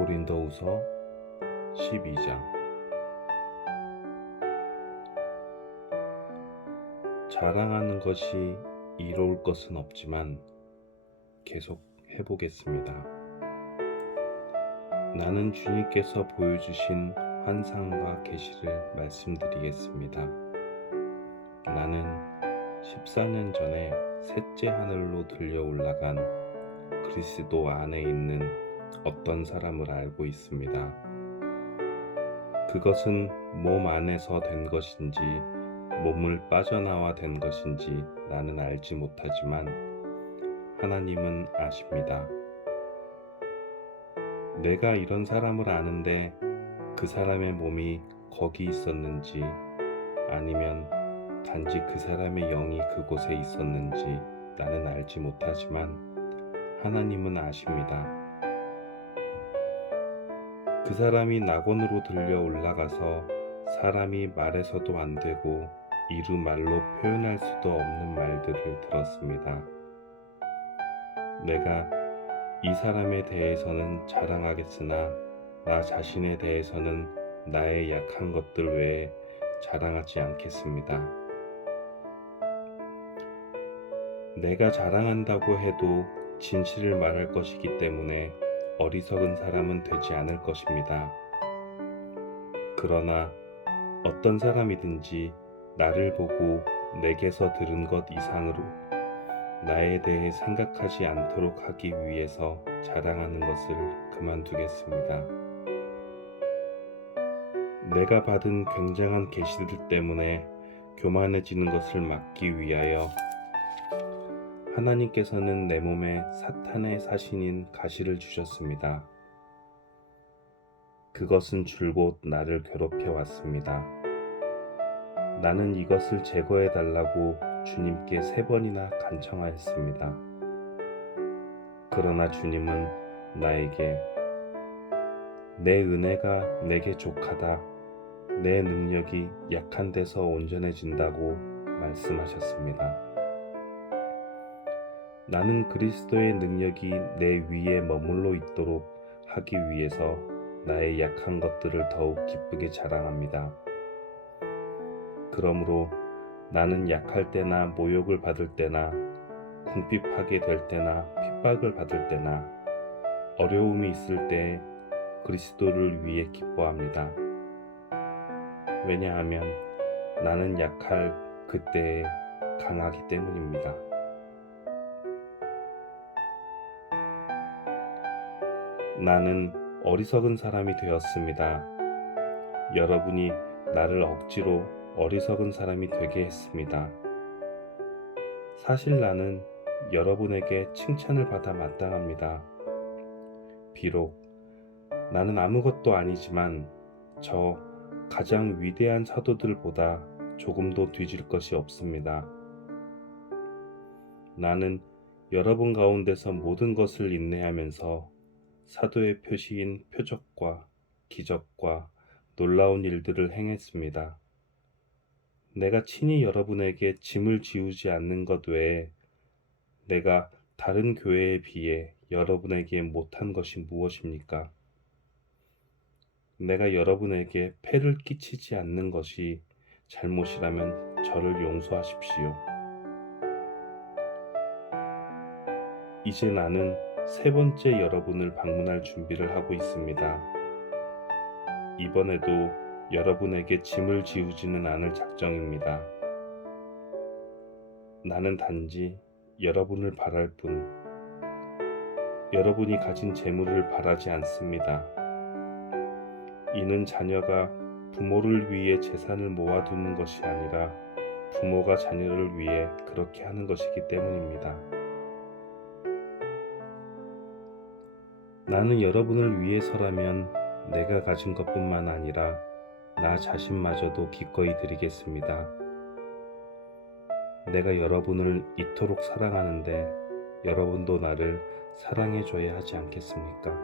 고린도후서 12장. 자랑하는 것이 이로울 것은 없지만 계속 해보겠습니다. 나는 주님께서 보여주신 환상과 계시를 말씀드리겠습니다. 나는 14년 전에 셋째 하늘로 들려 올라간 그리스도 안에 있는 어떤 사람을 알고 있습니다. 그것은 몸 안에서 된 것인지 몸을 빠져나와 된 것인지 나는 알지 못하지만 하나님은 아십니다. 내가 이런 사람을 아는데 그 사람의 몸이 거기 있었는지 아니면 단지 그 사람의 영이 그곳에 있었는지 나는 알지 못하지만 하나님은 아십니다. 그 사람이 낙원으로 들려 올라가서 사람이 말해서도 안 되고 이루 말로 표현할 수도 없는 말들을 들었습니다. 내가 이 사람에 대해서는 자랑하겠으나 나 자신에 대해서는 나의 약한 것들 외에 자랑하지 않겠습니다. 내가 자랑한다고 해도 진실을 말할 것이기 때문에 어리석은 사람은 되지 않을 것입니다. 그러나 어떤 사람이든지 나를 보고 내게서 들은 것 이상으로 나에 대해 생각하지 않도록 하기 위해서 자랑하는 것을 그만두겠습니다. 내가 받은 굉장한 계시들 때문에 교만해지는 것을 막기 위하여 하나님께서는 내 몸에 사탄의 사신인 가시를 주셨습니다. 그것은 줄곧 나를 괴롭혀 왔습니다. 나는 이것을 제거해 달라고 주님께 3번이나 간청하였습니다. 그러나 주님은 나에게 내 은혜가 내게 족하다. 내 능력이 약한 데서 온전해진다고 말씀하셨습니다. 나는 그리스도의 능력이 내 위에 머물러 있도록 하기 위해서 나의 약한 것들을 더욱 기쁘게 자랑합니다. 그러므로 나는 약할 때나 모욕을 받을 때나 궁핍하게 될 때나 핍박을 받을 때나 어려움이 있을 때 그리스도를 위해 기뻐합니다. 왜냐하면 나는 약할 그때에 강하기 때문입니다. 나는 어리석은 사람이 되었습니다. 여러분이 나를 억지로 어리석은 사람이 되게 했습니다. 사실 나는 여러분에게 칭찬을 받아 마땅합니다. 비록 나는 아무것도 아니지만 저 가장 위대한 사도들보다 조금도 뒤질 것이 없습니다. 나는 여러분 가운데서 모든 것을 인내하면서 사도의 표시인 표적과 기적과 놀라운 일들을 행했습니다. 내가 친히 여러분에게 짐을 지우지 않는 것 외에 내가 다른 교회에 비해 여러분에게 못한 것이 무엇입니까? 내가 여러분에게 폐를 끼치지 않는 것이 잘못이라면 저를 용서하십시오. 이제 나는 3번째 여러분을 방문할 준비를 하고 있습니다. 이번에도 여러분에게 짐을 지우지는 않을 작정입니다. 나는 단지 여러분을 바랄 뿐, 여러분이 가진 재물을 바라지 않습니다. 이는 자녀가 부모를 위해 재산을 모아두는 것이 아니라 부모가 자녀를 위해 그렇게 하는 것이기 때문입니다. 나는 여러분을 위해서라면 내가 가진 것뿐만 아니라 나 자신마저도 기꺼이 드리겠습니다. 내가 여러분을 이토록 사랑하는데 여러분도 나를 사랑해줘야 하지 않겠습니까?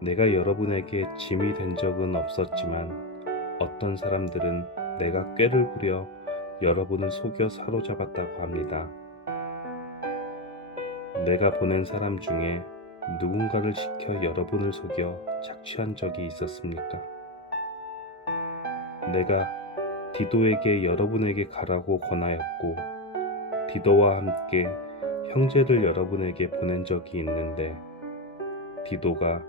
내가 여러분에게 짐이 된 적은 없었지만 어떤 사람들은 내가 꾀를 부려 여러분을 속여 사로잡았다고 합니다. 내가 보낸 사람 중에 누군가를 시켜 여러분을 속여 착취한 적이 있었습니까? 내가 디도에게 여러분에게 가라고 권하였고 디도와 함께 형제를 여러분에게 보낸 적이 있는데 디도가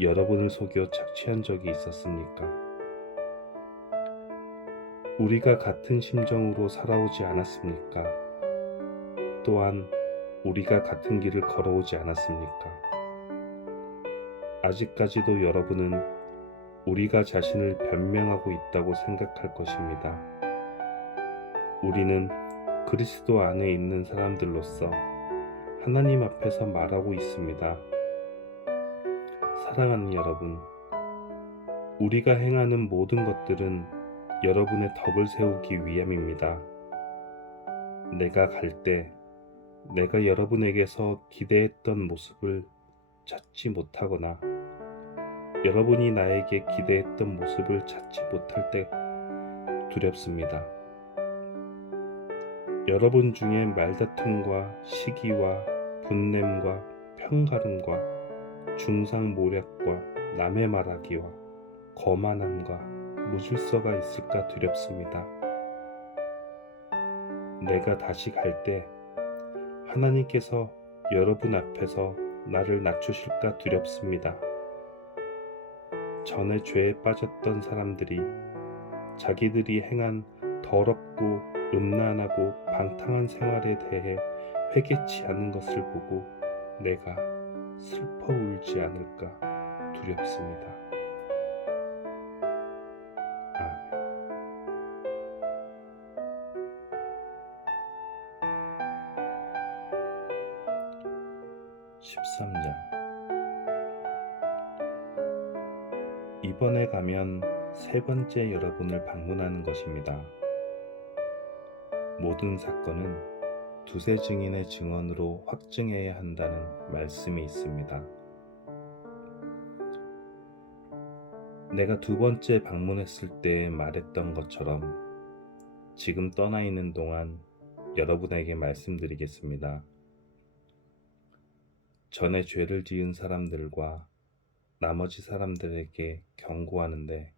여러분을 속여 착취한 적이 있었습니까? 우리가 같은 심정으로 살아오지 않았습니까? 또한 우리가 같은 길을 걸어오지 않았습니까? 아직까지도 여러분은 우리가 자신을 변명하고 있다고 생각할 것입니다. 우리는 그리스도 안에 있는 사람들로서 하나님 앞에서 말하고 있습니다. 사랑하는 여러분, 우리가 행하는 모든 것들은 여러분의 덕을 세우기 위함입니다. 내가 갈 때 내가 여러분에게서 기대했던 모습을 찾지 못하거나 여러분이 나에게 기대했던 모습을 찾지 못할 때 두렵습니다. 여러분 중에 말다툼과 시기와 분냄과 편가름과 중상모략과 남의 말하기와 거만함과 무질서가 있을까 두렵습니다. 내가 다시 갈 때 하나님께서 여러분 앞에서 나를 낮추실까 두렵습니다. 전에 죄에 빠졌던 사람들이 자기들이 행한 더럽고 음란하고 방탕한 생활에 대해 회개치 않는 것을 보고 내가 슬퍼 울지 않을까 두렵습니다. 아멘. 13절 이번에 가면 세 번째 여러분을 방문하는 것입니다. 모든 사건은 두세 증인의 증언으로 확증해야 한다는 말씀이 있습니다. 내가 두 번째 방문했을 때 말했던 것처럼 지금 떠나 있는 동안 여러분에게 말씀드리겠습니다. 전에 죄를 지은 사람들과 나머지 사람들에게 경고하는데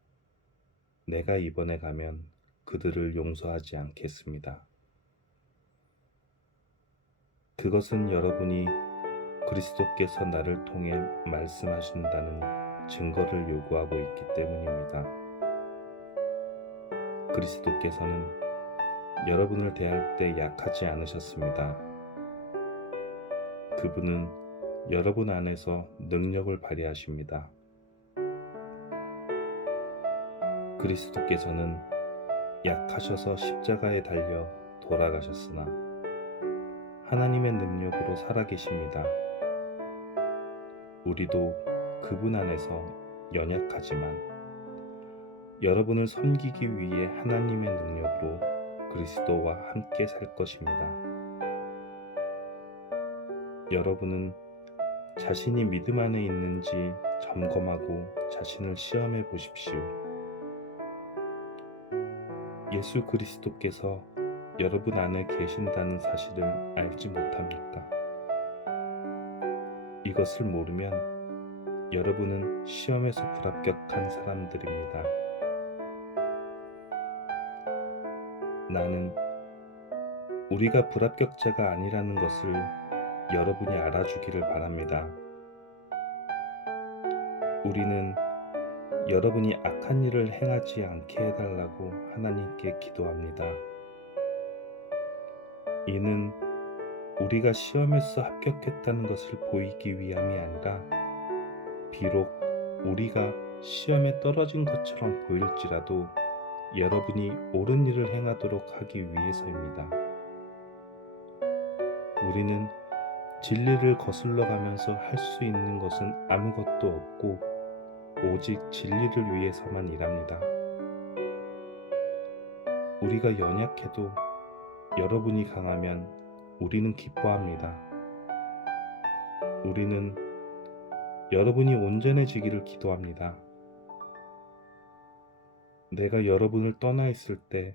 내가 이번에 가면 그들을 용서하지 않겠습니다. 그것은 여러분이 그리스도께서 나를 통해 말씀하신다는 증거를 요구하고 있기 때문입니다. 그리스도께서는 여러분을 대할 때 약하지 않으셨습니다. 그분은 여러분 안에서 능력을 발휘하십니다. 그리스도께서는 약하셔서 십자가에 달려 돌아가셨으나 하나님의 능력으로 살아계십니다. 우리도 그분 안에서 연약하지만 여러분을 섬기기 위해 하나님의 능력으로 그리스도와 함께 살 것입니다. 여러분은 자신이 믿음 안에 있는지 점검하고 자신을 시험해 보십시오. 예수 그리스도께서 여러분 안에 계신다는 사실을 알지 못합니까? 이것을 모르면 여러분은 시험에서 불합격한 사람들입니다. 나는 우리가 불합격자가 아니라는 것을 여러분이 알아주기를 바랍니다. 우리는 여러분이 악한 일을 행하지 않게 해달라고 하나님께 기도합니다. 이는 우리가 시험에서 합격했다는 것을 보이기 위함이 아니라 비록 우리가 시험에 떨어진 것처럼 보일지라도 여러분이 옳은 일을 행하도록 하기 위해서입니다. 우리는 진리를 거슬러 가면서 할 수 있는 것은 아무것도 없고 오직 진리를 위해서만 일합니다. 우리가 연약해도 여러분이 강하면 우리는 기뻐합니다. 우리는 여러분이 온전해지기를 기도합니다. 내가 여러분을 떠나 있을 때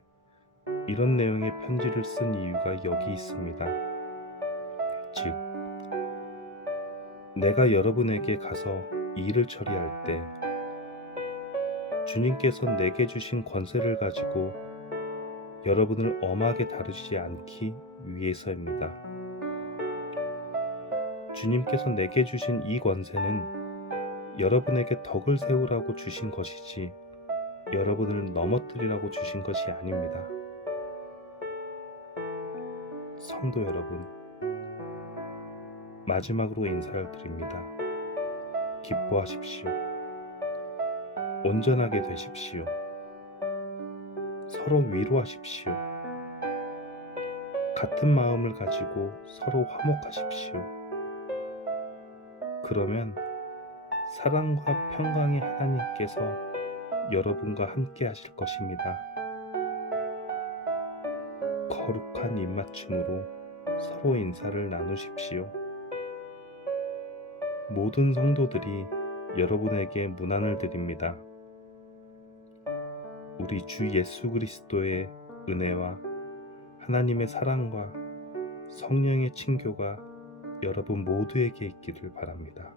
이런 내용의 편지를 쓴 이유가 여기 있습니다. 즉, 내가 여러분에게 가서 이 일을 처리할 때 주님께서 내게 주신 권세를 가지고 여러분을 엄하게 다루지 않기 위해서입니다. 주님께서 내게 주신 이 권세는 여러분에게 덕을 세우라고 주신 것이지 여러분을 넘어뜨리라고 주신 것이 아닙니다. 성도 여러분, 마지막으로 인사를 드립니다. 기뻐하십시오. 온전하게 되십시오. 서로 위로하십시오. 같은 마음을 가지고 서로 화목하십시오. 그러면 사랑과 평강의 하나님께서 여러분과 함께 하실 것입니다. 거룩한 입맞춤으로 서로 인사를 나누십시오. 모든 성도들이 여러분에게 문안을 드립니다. 우리 주 예수 그리스도의 은혜와 하나님의 사랑과 성령의 친교가 여러분 모두에게 있기를 바랍니다.